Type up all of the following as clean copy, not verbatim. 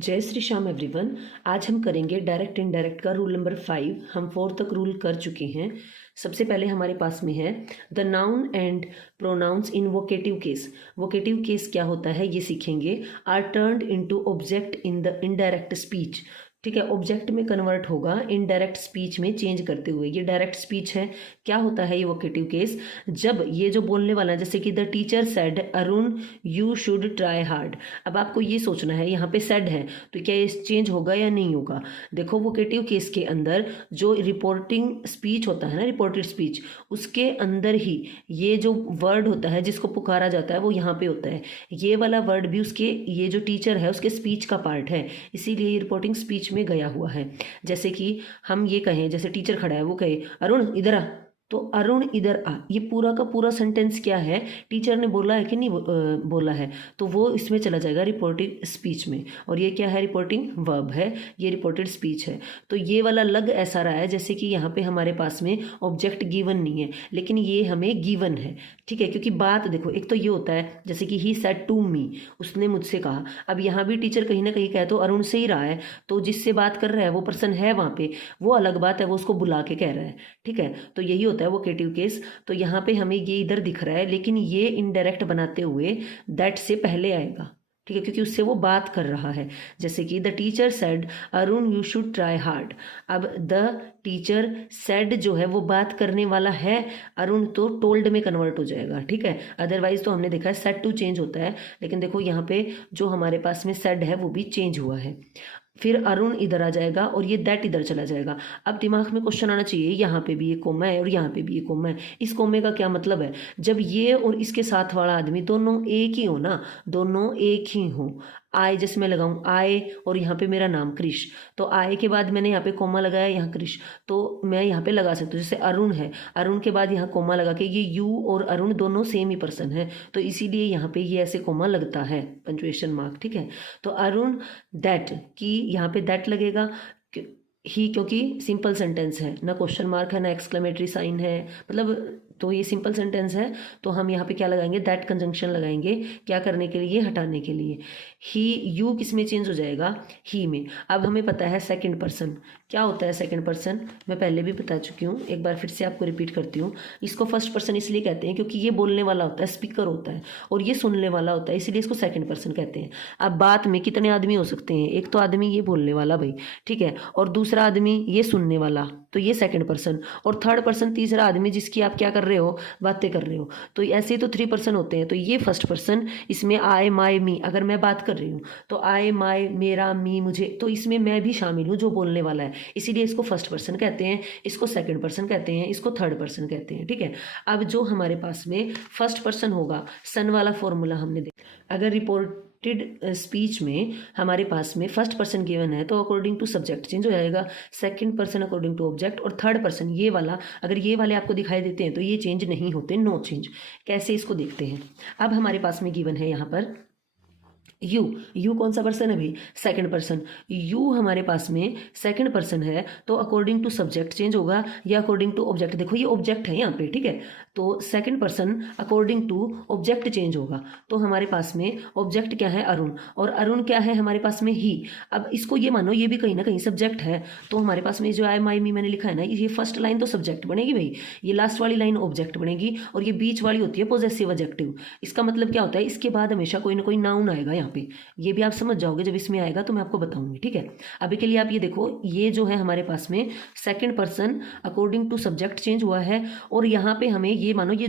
जय श्री श्याम एवरीवन। आज हम करेंगे डायरेक्ट इनडायरेक्ट का रूल नंबर 5। हम 4 तक रूल कर चुके हैं। सबसे पहले हमारे पास में है the noun and pronouns in vocative case. Vocative case क्या होता है ये सीखेंगे। Are turned into object in the indirect speech. ठीक है, ऑब्जेक्ट में कन्वर्ट होगा इनडायरेक्ट स्पीच में चेंज करते हुए। ये डायरेक्ट स्पीच है। क्या होता है ये वोकेटिव केस? जब ये जो बोलने वाला है, जैसे कि the teacher said Arun you should try hard. अब आपको ये सोचना है यहाँ पे सेड है तो क्या ये चेंज होगा या नहीं होगा। देखो वोकेटिव केस के अंदर जो रिपोर्टिंग स्पीच होता है ना, रिपोर्टेड स्पीच, उसके अंदर ही ये जो वर्ड होता है जिसको पुकारा जाता है वो यहाँ पे होता है। ये वाला वर्ड भी उसके, ये जो टीचर है उसके स्पीच का पार्ट है, इसीलिए ये रिपोर्टिंग स्पीच में गया हुआ है। जैसे कि हम ये कहें, जैसे टीचर खड़ा है वो कहे अरुण इधर आ, तो अरुण इधर आ, ये पूरा का पूरा सेंटेंस क्या है, टीचर ने बोला है कि नहीं बोला है, तो वो इसमें चला जाएगा रिपोर्टेड स्पीच में। और ये क्या है, रिपोर्टिंग वर्ब है, ये रिपोर्टेड स्पीच है। तो ये वाला लग ऐसा रहा है जैसे कि यहाँ पे हमारे पास में ऑब्जेक्ट गिवन नहीं है, लेकिन ये हमें गिवन है। ठीक है, क्योंकि बात देखो, एक तो ये होता है जैसे कि ही सेड टू मी, उसने मुझसे कहा। अब यहाँ भी टीचर कहीं ना कहीं कहे तो अरुण से ही रहा है, तो जिससे बात कर रहा है वो पर्सन है वहाँ पे, वो अलग बात है, वो उसको बुला के कह रहा है। ठीक है, तो यही होता है वोकेटिव केस। तो यहाँ पे हमें ये इधर दिख रहा है, लेकिन ये इनडायरेक्ट बनाते हुए दैट से पहले आएगा। ठीक है, क्योंकि उससे वो बात कर रहा है। जैसे कि the teacher said Arun you should try hard. अब द टीचर सेड जो है वो बात करने वाला है, अरुण तो टोल्ड में कन्वर्ट हो जाएगा। ठीक है, अदरवाइज तो हमने देखा है सेड टू चेंज होता है, लेकिन देखो यहाँ पे जो हमारे पास में सेड है वो भी चेंज हुआ है। फिर अरुण इधर आ जाएगा और ये दैट इधर चला जाएगा। अब दिमाग में क्वेश्चन आना चाहिए, यहाँ पे भी ये कोमा है और यहाँ पे भी ये कोमा है, इस कोमे का क्या मतलब है? जब ये और इसके साथ वाला आदमी दोनों एक ही हो ना, दोनों एक ही हो। आय जैसे मैं लगाऊं आय और यहाँ पे मेरा नाम क्रिश, तो आय के बाद मैंने यहाँ पे कोमा लगाया, यहाँ क्रिश, तो मैं यहाँ पे लगा सकती हूँ। जैसे अरुण है, अरुण के बाद यहाँ कोमा लगा के, ये यू और अरुण दोनों सेम ही पर्सन है, तो इसीलिए यहाँ पे ये ऐसे कोमा लगता है, पंचुएशन मार्क। ठीक है, तो अरुण दैट की यहाँ पे दैट लगेगा ही, क्योंकि सिंपल सेंटेंस है, ना क्वेश्चन मार्क है ना एक्सक्लेमेटरी साइन है, मतलब तो ये सिंपल सेंटेंस है। तो हम यहाँ पे क्या लगाएंगे, दैट कंजंक्शन लगाएंगे। क्या करने के लिए, हटाने के लिए। ही, यू किस में चेंज हो जाएगा, ही में। अब हमें पता है सेकंड पर्सन क्या होता है। सेकंड पर्सन मैं पहले भी बता चुकी हूँ, एक बार फिर से आपको रिपीट करती हूँ। इसको फर्स्ट पर्सन इसलिए कहते हैं क्योंकि ये बोलने वाला होता है, स्पीकर होता है, और ये सुनने वाला होता है, इसीलिए इसको सेकंड पर्सन कहते हैं। अब बात में कितने आदमी हो सकते हैं, एक तो आदमी ये बोलने वाला भाई, ठीक है, और दूसरा आदमी ये सुनने वाला, तो ये सेकंड पर्सन, और थर्ड पर्सन तीसरा आदमी जिसकी आप क्या कर रहे हो, बातें कर रहे हो। तो ऐसे तो 3 पर्सन होते हैं, तो ये फर्स्ट पर्सन। इसमें आई माई मी, अगर मैं बात कर रही हूँ तो आई माई मेरा मी मुझे, तो इसमें मैं भी शामिल हूँ जो बोलने वाला है, इसीलिए इसको फर्स्ट पर्सन कहते हैं, इसको सेकंड पर्सन कहते हैं, इसको थर्ड पर्सन कहते हैं। ठीक है, अब जो हमारे पास में फर्स्ट पर्सन होगा, सन वाला फॉर्मूला हमने देखा। अगर रिपोर्टेड स्पीच में हमारे पास में फर्स्ट पर्सन गिवन है तो अकॉर्डिंग टू सब्जेक्ट चेंज हो जाएगा, second person according to object, और थर्ड पर्सन ये वाला, अगर ये वाले आपको दिखाई देते हैं तो ये चेंज नहीं होते, नो चेंज। कैसे, इसको देखते हैं। अब हमारे पास में गिवन है यहाँ पर यू, यू कौन सा पर्सन है भाई, सेकंड पर्सन। यू हमारे पास में सेकंड पर्सन है, तो अकॉर्डिंग टू सब्जेक्ट चेंज होगा या अकॉर्डिंग टू ऑब्जेक्ट। देखो ये ऑब्जेक्ट है यहाँ पे, ठीक है, तो second person according to object change होगा। तो हमारे पास में ऑब्जेक्ट क्या है, अरुण, और अरुण क्या है हमारे पास में, ही। अब इसको ये मानो ये भी कहीं ना कहीं सब्जेक्ट है, तो हमारे पास में जो आई माई मी मैंने लिखा है ना, ये फर्स्ट लाइन तो सब्जेक्ट बनेगी भाई, ये लास्ट वाली लाइन ऑब्जेक्ट बनेगी, और ये बीच वाली होती है पॉजेसिव एडजेक्टिव। इसका मतलब क्या होता है, इसके बाद हमेशा कोई ना कोई नाउन आएगा यहाँ पे, ये भी आप समझ जाओगे जब इसमें आएगा तो मैं आपको बताऊंगी। ठीक है, अभी के लिए आप ये देखो, ये जो है हमारे पास में second person according to subject change हुआ है, और यहाँ पे हमें ये मानो ये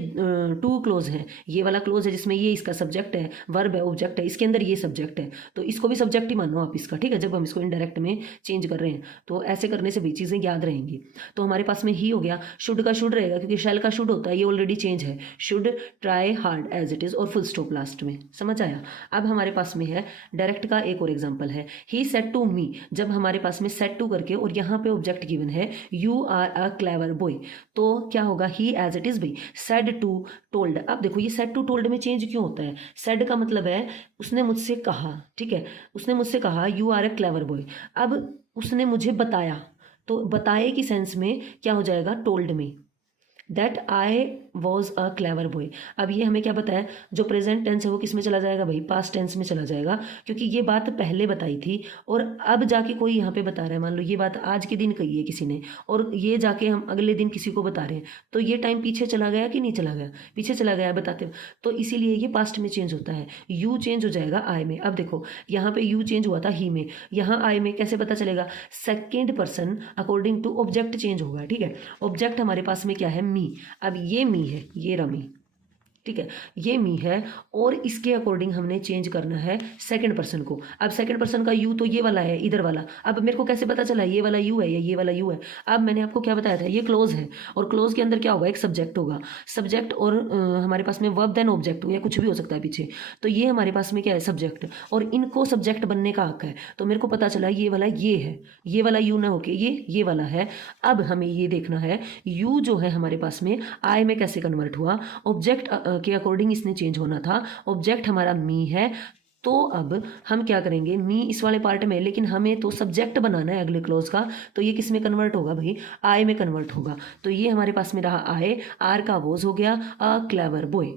टू क्लोज है, ये वाला क्लोज है जिसमें ये इसका सब्जेक्ट है, वर्ब है, ऑब्जेक्ट है, इसके अंदर ये सब्जेक्ट है, तो इसको भी सब्जेक्ट ही मानो आप इसका। ठीक है, जब हम इसको इनडायरेक्ट में चेंज कर रहे हैं तो ऐसे करने से भी चीज़ें याद रहेंगी। तो हमारे पास में ही हो गया, शुड का शुड रहेगा क्योंकि शैल का शुड होता है, ये ऑलरेडी चेंज है, should try hard as it is, और फुल स्टॉप लास्ट में, समझ आया। अब हमारे पास में है डायरेक्ट का एक और एग्जांपल है, ही सेड टू मी, जब हमारे पास में सेड टू करके और यहाँ पे ऑब्जेक्ट गिवन है you are a clever boy, तो क्या होगा, ही एज इट इज भाई, सेड टू टोल्ड। अब देखो ये सेड टू टोल्ड में चेंज क्यों होता है, सेड का मतलब है उसने मुझसे कहा, ठीक है, उसने मुझसे कहा you are a clever boy. अब उसने मुझे बताया, तो बताए की सेंस में क्या हो जाएगा, टोल्ड में, that I was a clever boy. अब ये हमें क्या पता है, जो प्रेजेंट टेंस है वो किस में चला जाएगा भाई, पास्ट टेंस में चला जाएगा, क्योंकि ये बात पहले बताई थी और अब जाके कोई यहाँ पे बता रहा है। मान लो ये बात आज के दिन कही है किसी ने और ये जाके हम अगले दिन किसी को बता रहे हैं, तो ये टाइम पीछे चला गया कि नहीं चला गया, पीछे चला गया बताते हुए, तो इसीलिए ये पास्ट में चेंज होता है। यू चेंज हो जाएगा आई में। अब देखो यहाँ पे यू चेंज हुआ था ही में, यहाँ आई में कैसे पता चलेगा, second person according to object change होगा। ठीक है, ऑब्जेक्ट हमारे पास में क्या है, मी। अब ये मी है, ये रमी, ठीक है, ये मी है और इसके अकॉर्डिंग हमने चेंज करना है सेकंड पर्सन को। अब सेकंड पर्सन का यू तो ये वाला है, इधर वाला। अब मेरे को कैसे पता चला ये वाला यू है या ये वाला यू है। अब मैंने आपको क्या बताया था, ये क्लोज है और क्लोज के अंदर क्या होगा, एक सब्जेक्ट होगा, सब्जेक्ट और हमारे पास में वर्ब देन ऑब्जेक्ट या कुछ भी हो सकता है पीछे। तो ये हमारे पास में क्या है, सब्जेक्ट, और इनको सब्जेक्ट बनने का हक है। तो मेरे को पता चला ये वाला ये है, ये वाला यू ना होके ये वाला है। अब हमें ये देखना है यू जो है हमारे पास में आई में कैसे कन्वर्ट हुआ, ऑब्जेक्ट के अकॉर्डिंग इसने चेंज होना था। ऑब्जेक्ट हमारा मी है, तो अब हम क्या करेंगे, मी इस वाले पार्ट में, लेकिन हमें तो सब्जेक्ट बनाना है अगले क्लोज का, तो ये किस में कन्वर्ट होगा भाई, आई में कन्वर्ट होगा। तो ये हमारे पास में रहा आई, आर का वोज हो गया अ क्लेवर बॉय,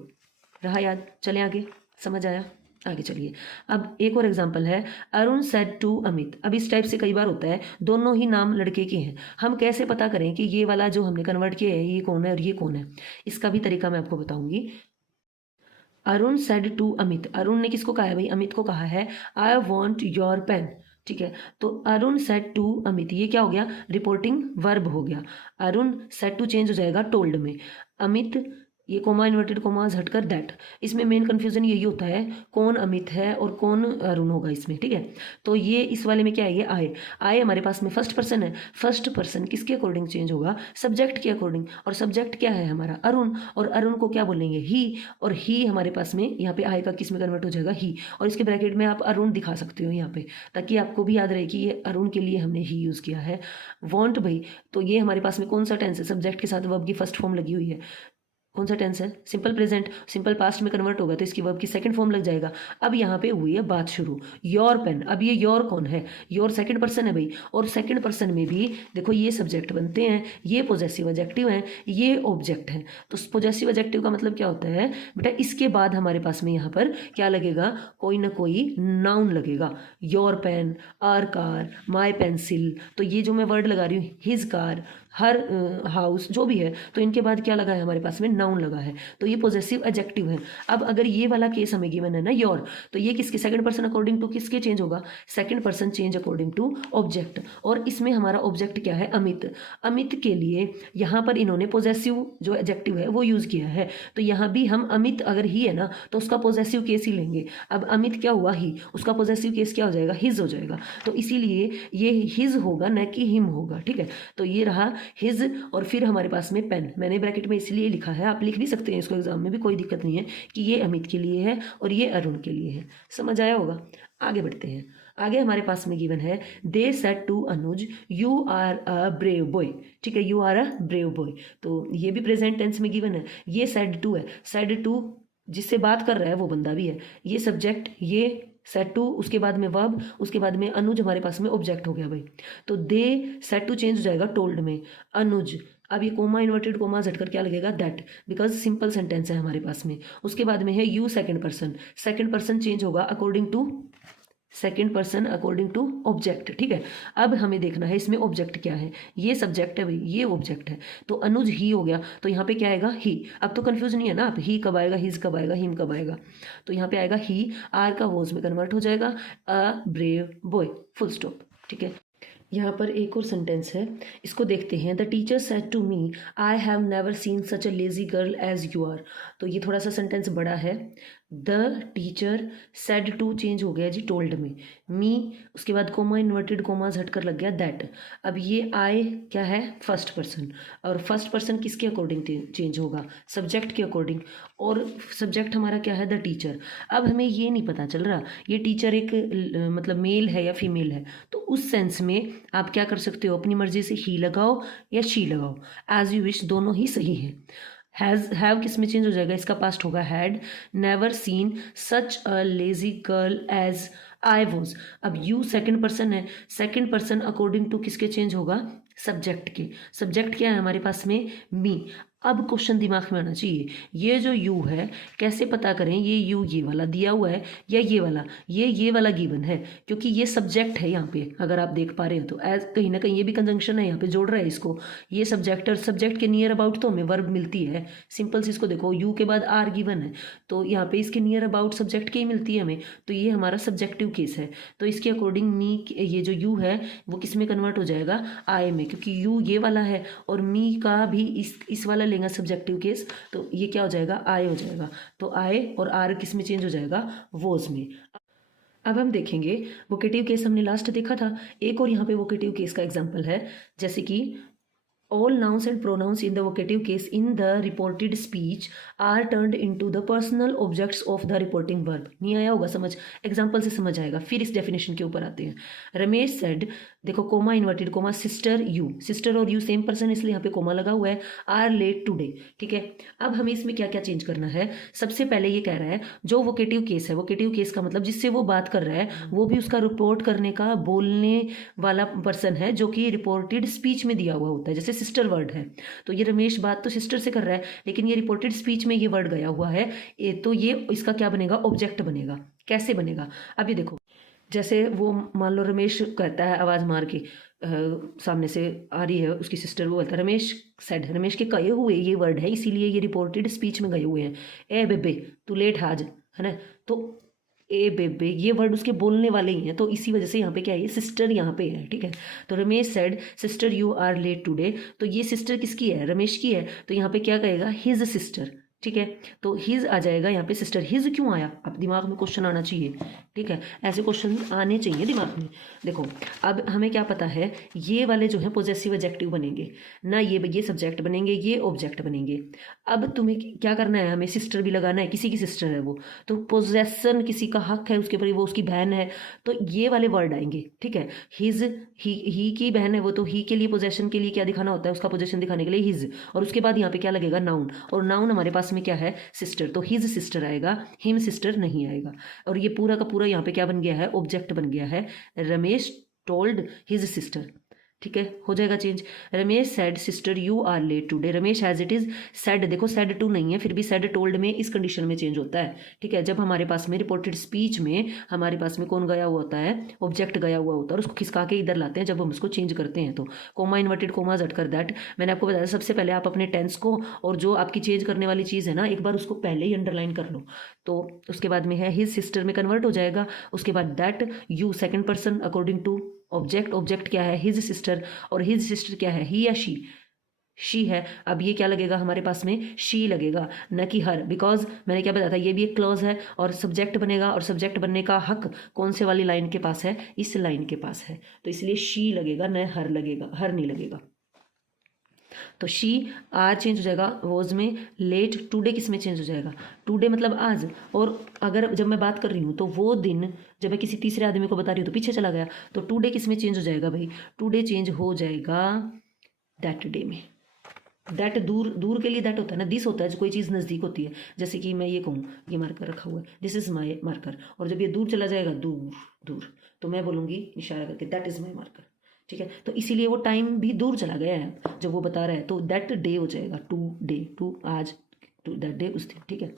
रहा याद। चले आगे, समझ आया, आगे चलिए। अब एक और एग्जांपल है, अरुण सेड टू अमित। अब इस टाइप से कई बार होता है, दोनों ही नाम लड़के के हैं, हम कैसे पता करें कि ये वाला जो हमने कन्वर्ट किया है ये कौन है और ये कौन है। इसका भी तरीका मैं आपको बताऊंगी। अरुण सेड टू अमित, अरुण ने किसको कहा है भाई, अमित को कहा है, आई वॉन्ट योर पेन। ठीक है, तो अरुण सेड टू अमित, ये क्या हो गया, रिपोर्टिंग वर्ब हो गया। अरुण सेड टू चेंज हो जाएगा टोल्ड में, अमित ये कोमा इन्वर्टेड कोमास हटकर दैट। इसमें मेन कंफ्यूजन यही होता है कौन अमित है और कौन अरुण होगा इसमें। ठीक है, तो ये इस वाले में क्या है, ये आए, आए हमारे पास में फर्स्ट पर्सन है, फर्स्ट पर्सन किसके अकॉर्डिंग चेंज होगा, सब्जेक्ट के अकॉर्डिंग, और सब्जेक्ट क्या है हमारा अरुण, और अरुण को क्या बोलेंगे ही, और ही हमारे पास में यहाँ पे आए का किस में कन्वर्ट हो जाएगा, ही, और इसके ब्रैकेट में आप अरुण दिखा सकते हो यहाँ पे, ताकि आपको भी याद रहे कि ये अरुण के लिए हमने ही यूज़ किया है। वॉन्ट भाई, तो ये हमारे पास में कौन सा टेंस है, सब्जेक्ट के साथ वर्ब की फर्स्ट फॉर्म लगी हुई है, कौन सा टेंस है, सिंपल प्रेजेंट, सिंपल पास्ट में कन्वर्ट होगा तो इसकी वर्ब की सेकंड फॉर्म लग जाएगा। अब यहाँ पे हुई है बात शुरू, योर पेन। अब ये योर कौन है, योर सेकंड पर्सन है भाई, और सेकंड पर्सन में भी देखो ये सब्जेक्ट बनते हैं, ये पॉजेसिव एडजेक्टिव हैं, ये ऑब्जेक्ट है। तो पॉजेसिव एडजेक्टिव का मतलब क्या होता है बेटा, इसके बाद हमारे पास में यहाँ पर क्या लगेगा, कोई ना कोई नाउन लगेगा, your pen, our car, my pencil. तो ये जो मैं वर्ड लगा रही हूँ, हिज कार, हर हाउस, जो भी है, तो इनके बाद क्या लगा है हमारे पास में, नाउन लगा है, तो ये पॉजेसिव एडजेक्टिव है। अब अगर ये वाला केस हमें गिवन है ना योर, तो ये किसके, सेकंड पर्सन अकॉर्डिंग टू किसके चेंज होगा, second person change according to object, और इसमें हमारा ऑब्जेक्ट क्या है, अमित। अमित के लिए यहाँ पर इन्होंने पॉजेसिव जो एडजेक्टिव है वो यूज किया है, तो यहाँ भी हम अमित अगर ही है ना तो उसका पॉजेसिव केस ही लेंगे। अब अमित क्या हुआ, ही, उसका पॉजेसिव केस क्या हो जाएगा, हिज हो जाएगा, तो इसीलिए ये हिज होगा न कि हिम होगा। ठीक है, तो ये रहा हिज, और फिर हमारे पास में पेन, मैंने ब्रैकेट में इसलिए लिखा है, आप लिख भी सकते हैं इसको एग्जाम में भी, कोई दिक्कत नहीं है, कि ये अमित के लिए है और ये अरुण के लिए है। समझ आया होगा, आगे बढ़ते हैं। आगे हमारे पास में गिवन है, they said to Anuj you are a brave boy. ठीक है, you are a brave boy, तो ये भी प्रेजेंट टेंस में गिवन है। ये सेड टू है, सेड टू जिससे बात कर रहा है वो बंदा भी है, ये सब्जेक्ट, ये सेड टू, उसके बाद में वर्ब, उसके बाद में अनुज हमारे पास में ऑब्जेक्ट हो गया भाई। तो दे सेड टू चेंज हो जाएगा टोल्ड में, अनुज। अब ये कोमा इन्वर्टेड कोमा हटकर क्या लगेगा, दैट, बिकॉज सिंपल सेंटेंस है हमारे पास में। उसके बाद में है you second person, second person change होगा according to, second person according to object. ठीक है, अब हमें देखना है इसमें ऑब्जेक्ट क्या है, ये सब्जेक्ट है भाई, ये ऑब्जेक्ट है, तो अनुज ही हो गया, तो यहाँ पे क्या आएगा, ही। अब तो कंफ्यूज नहीं है ना आप, ही कब आएगा, हिज कब आएगा, हिम कब आएगा, तो यहाँ पे आएगा ही, आर का वॉज में कन्वर्ट हो जाएगा अ ब्रेव बॉय, फुल स्टॉप। ठीक है, यहाँ पर एक और सेंटेंस है, इसको देखते हैं। The teacher said to me I have never seen such a lazy girl as you are. तो ये थोड़ा सा सेंटेंस बड़ा है। The teacher said to change हो गया जी टोल्ड में, मी, उसके बाद कोमा इन्वर्टेड कोमास हटकर लग गया दैट। अब ये आई क्या है, फर्स्ट पर्सन, और फर्स्ट पर्सन किसके अकॉर्डिंग चेंज होगा, सब्जेक्ट के अकॉर्डिंग, और सब्जेक्ट हमारा क्या है, द टीचर। अब हमें ये नहीं पता चल रहा ये टीचर एक मतलब मेल है या फीमेल है, तो उस सेंस में आप क्या कर सकते हो, अपनी मर्जी से ही लगाओ या शी लगाओ, एज यू विश, दोनों ही सही है। हैव किस में चेंज हो जाएगा, इसका पास्ट होगा had, never seen such a lazy girl as I was. अब यू सेकंड पर्सन है, सेकंड पर्सन अकॉर्डिंग टू किसके चेंज होगा, सब्जेक्ट के। सब्जेक्ट क्या है हमारे पास में, मी। अब क्वेश्चन दिमाग में आना चाहिए, ये जो यू है कैसे पता करें ये यू ये वाला दिया हुआ है या ये वाला गिवन है, क्योंकि ये सब्जेक्ट है यहाँ पे, अगर आप देख पा रहे हो तो एज कहीं ना कहीं ये भी कंजंक्शन है, यहाँ पे जोड़ रहा है इसको, ये सब्जेक्ट और सब्जेक्ट के नियर अबाउट तो हमें वर्ब मिलती है। सिंपल से इसको देखो, यू के बाद आर गिवन है तो यहाँ पे इसके नियर अबाउट सब्जेक्ट की ही मिलती है हमें, तो ये हमारा सब्जेक्टिव केस है। तो इसके अकॉर्डिंग मी, ये जो यू है वो किस में कन्वर्ट हो जाएगा, आई में, क्योंकि यू ये वाला है और मी का भी इस वाला लेंगे सब्जेक्टिव केस, तो ये क्या हो जाएगा, आई हो जाएगा। तो आई और आर किस में चेंज हो जाएगा, वोज में। अब हम देखेंगे वोकेटिव केस, हमने लास्ट देखा था, एक और यहाँ पे वोकेटिव केस का एग्जांपल है, जैसे कि all nouns and pronouns in the vocative case in the reported speech are turned into the personal objects of the reporting verb। नहीं आया होगा समझ, एग्जाम्पल से समझ आएगा। फिर इस डेफिनेशन के ऊपर आते हैं। रमेश सेड, देखो coma inverted coma, sister you, sister और यू सेम पर्सन इसलिए यहाँ पे कोमा लगा हुआ है, आर लेट टुडे, ठीक है। अब हमें इसमें क्या क्या चेंज करना है, सबसे पहले ये कह रहा है जो वोकेटिव केस है, वोकेटिव केस का मतलब जिससे वो बात कर रहा है वो भी उसका रिपोर्ट करने का बोलने वाला पर्सन है जो कि रिपोर्टेड स्पीच में दिया हुआ होता है। जैसे सिस्टर वर्ड है तो ये रमेश बात तो सिस्टर से कर रहा है, लेकिन ये रिपोर्टेड स्पीच में ये वर्ड गया हुआ है, तो ये इसका क्या बनेगा, ऑब्जेक्ट बनेगा। कैसे बनेगा, अभी देखो, जैसे वो मान लो रमेश कहता है आवाज़ मार के, सामने से आ रही है उसकी सिस्टर, वो कहता है रमेश सेड, रमेश के कहे हुए ये वर्ड है इसीलिए ये रिपोर्टेड स्पीच में गए हुए हैं। ए बेबे तू लेट आज, है ना, तो ए बेबे ये वर्ड उसके बोलने वाले ही हैं, तो इसी वजह से यहाँ पे क्या है, ये सिस्टर यहाँ पे है, ठीक है। तो Ramesh said sister you are late today, तो ये सिस्टर किसकी है, रमेश की है, तो यहाँ पे क्या कहेगा, हिज सिस्टर, ठीक है। तो हिज आ जाएगा यहाँ पे, सिस्टर हिज क्यों आया, अब दिमाग में क्वेश्चन आना चाहिए, ठीक है, ऐसे क्वेश्चन आने चाहिए दिमाग में। देखो अब हमें क्या पता है, ये वाले जो है पोजेसिव एडजेक्टिव बनेंगे ना, ये सब्जेक्ट बनेंगे, ये ऑब्जेक्ट बनेंगे। अब तुम्हें क्या करना है, हमें सिस्टर भी लगाना है, किसी की सिस्टर है वो, तो पोजेसन किसी का हक है उसके ऊपर, वो उसकी बहन है, तो ये वाले वर्ड आएंगे, ठीक है। हिज, ही की बहन है वो, तो ही के लिए पोजेशन के लिए क्या दिखाना होता है, उसका पोजेशन दिखाने के लिए हिज, और उसके बाद यहाँ पे क्या लगेगा, नाउन, और नाउन हमारे पास में क्या है, सिस्टर, तो हिज सिस्टर आएगा, हिम सिस्टर नहीं आएगा। और ये पूरा का पूरा यहाँ पे क्या बन गया है, ऑब्जेक्ट बन गया है, रमेश टोल्ड हिज सिस्टर, ठीक है, हो जाएगा change. Ramesh said sister you are late today, Ramesh as it is said, देखो सेड टू नहीं है, फिर भी सेड टोल्ड में इस कंडीशन में चेंज होता है, ठीक है। जब हमारे पास में रिपोर्टेड स्पीच में हमारे पास में कौन गया हुआ होता है, ऑब्जेक्ट गया हुआ होता है, और उसको खिसका के इधर लाते हैं जब हम उसको चेंज करते हैं। तो कोमा इन्वर्टेड कोमा झट कर दैट, मैंने आपको बताया सबसे पहले आप अपने टेंस को और जो आपकी चेंज करने वाली चीज़ है ना, एक बार उसको पहले ही अंडरलाइन कर लो, तो उसके बाद में है हिज सिस्टर में कन्वर्ट हो जाएगा। उसके बाद that you second person according to object, object क्या है, हिज सिस्टर, और हिज सिस्टर क्या है, ही या शी है। अब ये क्या लगेगा हमारे पास में, शी लगेगा, न कि हर, बिकॉज मैंने क्या बताया था, ये भी एक क्लॉज है और सब्जेक्ट बनेगा, और सब्जेक्ट बनने का हक कौन से वाली लाइन के पास है, इस लाइन के पास है, तो इसलिए शी लगेगा, न हर लगेगा, हर नहीं लगेगा। तो शी, आज चेंज हो जाएगा वॉज में, लेट टुडे किस में चेंज हो जाएगा, टुडे मतलब आज, और अगर जब मैं बात कर रही हूँ तो वो दिन जब मैं किसी तीसरे आदमी को बता रही हूँ तो पीछे चला गया, तो टुडे किस में चेंज हो जाएगा भाई, टुडे चेंज हो जाएगा दैट डे में। दैट दूर, दूर के लिए दैट होता है ना, दिस होता है जो कोई चीज़ नज़दीक होती है, जैसे कि मैं ये कहूँ ये मार्कर रखा हुआ है, दिस इज़ माई मार्कर, और जब ये दूर चला जाएगा दूर दूर, तो मैं बोलूँगी इशारा करके दैट इज़ माई मार्कर, ठीक है। तो इसीलिए वो टाइम भी दूर चला गया है जब वो बता रहा है, तो दैट डे हो जाएगा, टू डे, टू आज, टू दैट डे उस दिन, ठीक है।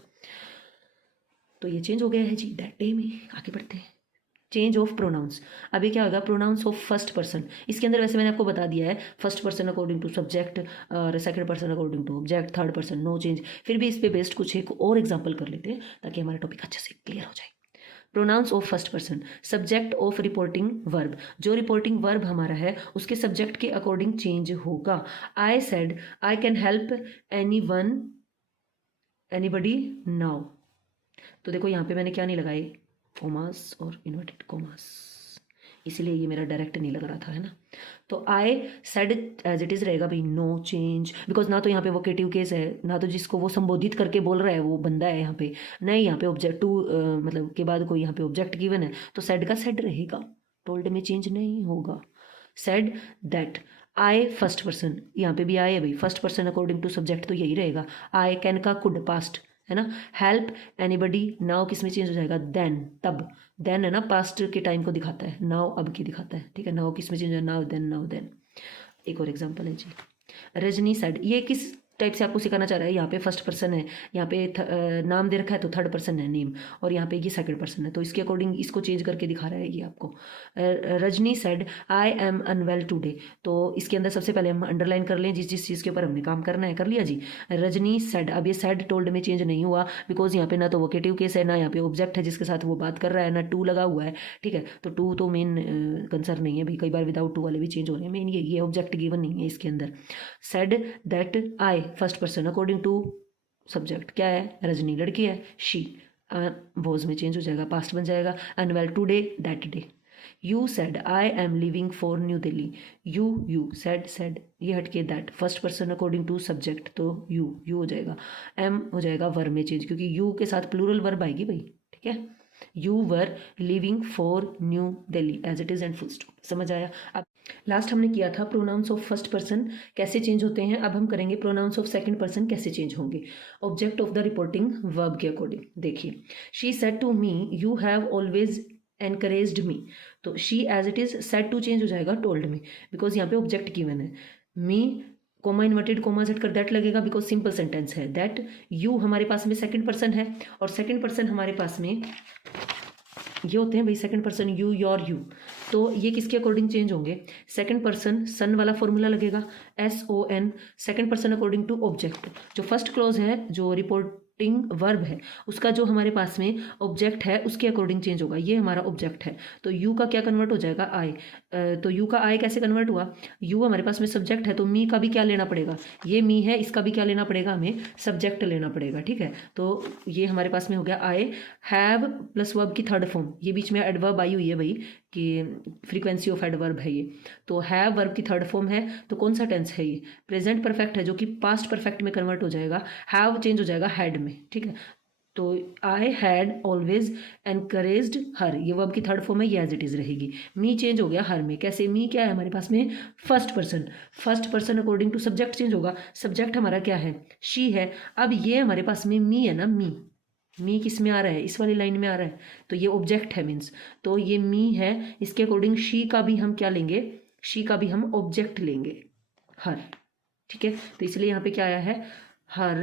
तो ये चेंज हो गया है जी दैट डे में। आगे बढ़ते हैं, चेंज ऑफ प्रोनाउंस। अब ये क्या होगा, प्रोनाउंस ऑफ फर्स्ट पर्सन, इसके अंदर वैसे मैंने आपको बता दिया है, first person according to subject और second person according to object, third person no change. फिर भी इस पे बेस्ड कुछ एक और एग्जांपल कर लेते हैं ताकि हमारा टॉपिक अच्छे से क्लियर हो जाए। Pronouns of first person, subject of reporting verb, जो रिपोर्टिंग वर्ब हमारा है उसके सब्जेक्ट के अकॉर्डिंग चेंज होगा। I said I can help anyone anybody now, तो देखो यहाँ पे मैंने क्या नहीं लगाई, कोमास और इन्वर्टेड कोमास, इसलिए ये मेरा डायरेक्ट नहीं लग रहा था, है ना। तो I said as it is रहेगा भाई, नो चेंज, बिकॉज ना तो यहाँ पे वोकेटिव केस है, ना तो जिसको वो संबोधित करके बोल रहा है वो बंदा है यहाँ पे, नहीं यहाँ पे ऑब्जेक्ट टू मतलब के बाद कोई यहाँ पे ऑब्जेक्ट गिवन है, तो सेड का सेड रहेगा, टोल्ड में चेंज नहीं होगा। Said that I first person, यहाँ पे भी आई है भाई, first person according to subject तो यही रहेगा। आई कैन का कुड पास्ट है ना, हेल्प एनीबडी नाउ किस में चेंज हो जाएगा, देन, तब, देन है ना पास्ट के टाइम को दिखाता है, नाउ अब की दिखाता है, ठीक है। नाउ किस में चेंज है, नाउ देन, नाउ देन। एक और एग्जांपल है जी, रजनी सेड, ये किस टाइप से आपको सिखाना चाह रहा है। यहाँ पे फर्स्ट पर्सन है, यहाँ पे नाम दे रखा है तो थर्ड पर्सन है नेम, और यहाँ पे ये सेकंड पर्सन है, तो इसके अकॉर्डिंग इसको चेंज करके दिखा रहा है ये आपको। Rajni said I am unwell today, तो इसके अंदर सबसे पहले हम अंडरलाइन कर लें जिस जिस चीज़ के ऊपर हमने काम करना है। कर लिया जी। रजनी सेड, अब ये सेड टोल्ड में चेंज नहीं हुआ बिकॉज यहाँ पे ना तो वोकेटिव केस है, ना यहाँ पे ऑब्जेक्ट है जिसके साथ वो बात कर रहा है, ना टू लगा हुआ है, ठीक है। तो टू तो मेन कंसर्न नहीं है भाई, कई बार विदाउट टू वाले भी चेंज हो रहे हैं, मेन ये ऑब्जेक्ट गिवन नहीं है इसके अंदर। Said that I first person according to subject क्या है, रजनी लड़की है, शी वॉज में चेंज हो जाएगा, पास्ट बन जाएगा, unwell today that day. You said I am living for New Delhi, you said ये हटके that first person according to subject, तो यू हो जाएगा, एम हो जाएगा वर्ब में चेंज क्योंकि यू के साथ प्लूरल वर्ब आएगी भाई, ठीक है। You were living for New Delhi as it is and full stop. समझ आया। अब लास्ट हमने किया था प्रोनाउंस ऑफ फर्स्ट पर्सन कैसे चेंज होते हैं, अब हम करेंगे प्रोनाउंस ऑफ सेकंड पर्सन कैसे चेंज होंगे object of the reporting verb के अकॉर्डिंग। देखिए, she said to me you have always encouraged me, तो she as it is said to change हो जाएगा टोल्ड में बिकॉज यहाँ पे ऑब्जेक्ट गिवन है। मी कोमा इन्वर्टेड कोमा सेट कर दैट लगेगा बिकॉज सिंपल सेंटेंस है। दैट यू हमारे पास में सेकंड पर्सन है, और सेकंड पर्सन हमारे पास में ये होते हैं भाई second person you, your, you, तो ये किसके अकॉर्डिंग चेंज होंगे, सेकंड पर्सन सन वाला फॉर्मूला लगेगा SON, second person according to object. जो फर्स्ट क्लॉज है जो रिपोर्टिंग वर्ब है उसका जो हमारे पास में ऑब्जेक्ट है उसके अकॉर्डिंग चेंज होगा। ये हमारा ऑब्जेक्ट है तो यू का क्या कन्वर्ट हो जाएगा, आई। तो यू का आई कैसे कन्वर्ट हुआ, यू हमारे पास में सब्जेक्ट है तो मी का भी क्या लेना पड़ेगा, ये मी है इसका भी क्या लेना पड़ेगा, हमें सब्जेक्ट लेना पड़ेगा, ठीक है। तो ये हमारे पास में हो गया आई हैव प्लस वर्ब की थर्ड फॉर्म, ये बीच में एडवर्ब आई हुई है भाई कि फ्रीक्वेंसी ऑफ एडवर्ब है ये, तो हैव वर्ब की थर्ड फॉर्म है तो कौन सा टेंस है ये, प्रेजेंट परफेक्ट है जो कि पास्ट परफेक्ट में कन्वर्ट हो जाएगा, हैव चेंज हो जाएगा हैड में, ठीक है। तो आई हैड ऑलवेज एनकरेज्ड हर, ये वर्ब की थर्ड फॉर्म है, ये एज इट इज रहेगी। मी चेंज हो गया हर में, कैसे, मी क्या है हमारे पास में first person according to subject change होगा, सब्जेक्ट हमारा क्या है, शी है। अब ये हमारे पास में मी है ना, मी किस में आ रहा है, इस वाली लाइन में आ रहा है, तो ये ऑब्जेक्ट है मीन्स, तो ये मी है, इसके अकॉर्डिंग शी का भी हम क्या लेंगे, शी का भी हम ऑब्जेक्ट लेंगे हर, ठीक है। तो इसलिए यहाँ पे क्या आया है, हर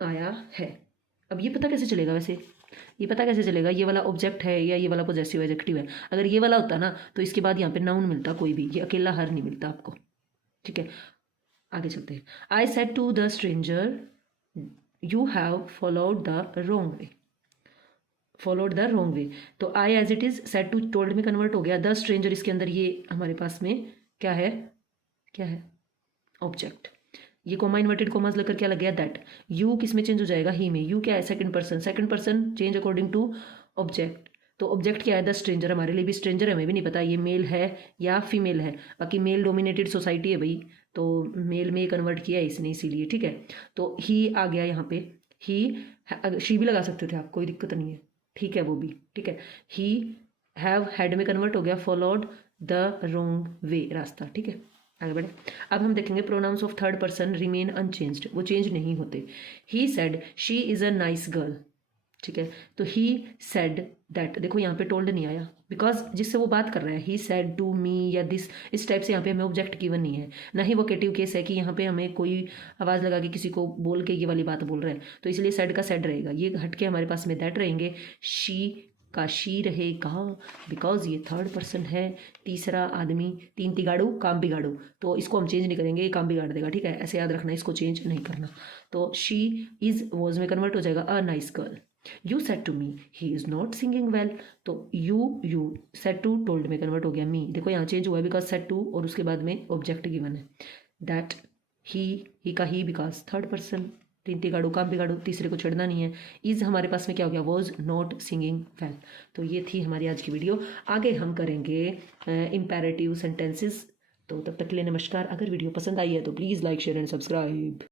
आया है। अब ये पता कैसे चलेगा, वैसे ये पता कैसे चलेगा ये वाला ऑब्जेक्ट है या ये वाला पॉजेसिव एडजेक्टिव है, अगर ये वाला होता ना तो इसके बाद यहाँ पे नाउन मिलता कोई भी, ये अकेला हर नहीं मिलता आपको, ठीक है। आगे चलते हैं। I said to the stranger you have followed the wrong way, तो I as it is said to told में कन्वर्ट हो गया, द स्ट्रेंजर इसके अंदर ये हमारे पास में क्या है ऑब्जेक्ट, ये कोमा इन्वर्टेड कोमास लगकर क्या लग गया दैट, यू किस में चेंज हो जाएगा, ही में, यू क्या है second person change according to object, तो ऑब्जेक्ट क्या है द स्ट्रेंजर, हमारे लिए भी स्ट्रेंजर है, हमें भी नहीं पता ये मेल है या फीमेल है, बाकी मेल डोमिनेटेड सोसाइटी है भाई तो मेल में कन्वर्ट किया है इसने इसीलिए, ठीक है। तो ही आ गया यहाँ पे, ही शी भी लगा सकते थे आप, कोई दिक्कत नहीं है, ठीक है वो भी, ठीक है। ही हैव हैड में कन्वर्ट हो गया, फॉलोड द रॉन्ग वे, रास्ता, ठीक है। आगे बढ़े। अब हम देखेंगे pronouns of third person remain unchanged, वो चेंज नहीं होते। He said she is a nice girl, ठीक है। तो ही सेड दैट, देखो यहाँ पे टोल्ड नहीं आया बिकॉज जिससे वो बात कर रहा है, ही सेड टू मी या दिस, इस टाइप से यहाँ पे हमें ऑब्जेक्ट गिवन नहीं है, ना ही वोकेटिव केस है कि यहाँ पे हमें कोई आवाज़ लगा के किसी को बोल के ये वाली बात बोल रहा है, तो इसलिए सेड का सेड रहेगा, ये हटके हमारे पास में दैट रहेंगे, शी का शी रहेगा बिकॉज ये थर्ड पर्सन है, तीसरा आदमी, तीन तिगाड़ू काम बिगाड़ू, तो इसको हम चेंज नहीं करेंगे, ये काम बिगाड़ देगा, ठीक है, ऐसे याद रखना, इसको चेंज नहीं करना। तो शी इज वॉज में कन्वर्ट हो जाएगा a nice girl. You said to me he is not singing well, तो यू सेड टू टोल्ड में कन्वर्ट हो गया मी, देखो यहाँ चेंज हुआ है बिकॉज सेड टू और उसके बाद में ऑब्जेक्ट गिवन है, दैट ही का ही बिकॉज थर्ड पर्सन, तीन तिगाड़ू काम बिगाड़ू, तीसरे को छेड़ना नहीं है। इज हमारे पास में क्या हो गया, वॉज नॉट सिंगिंग वेल। तो ये थी हमारी आज की वीडियो, आगे हम करेंगे इम्पेरेटिव सेंटेंसेस। तो तब तक के लिए नमस्कार। अगर वीडियो पसंद आई है तो please like share and subscribe.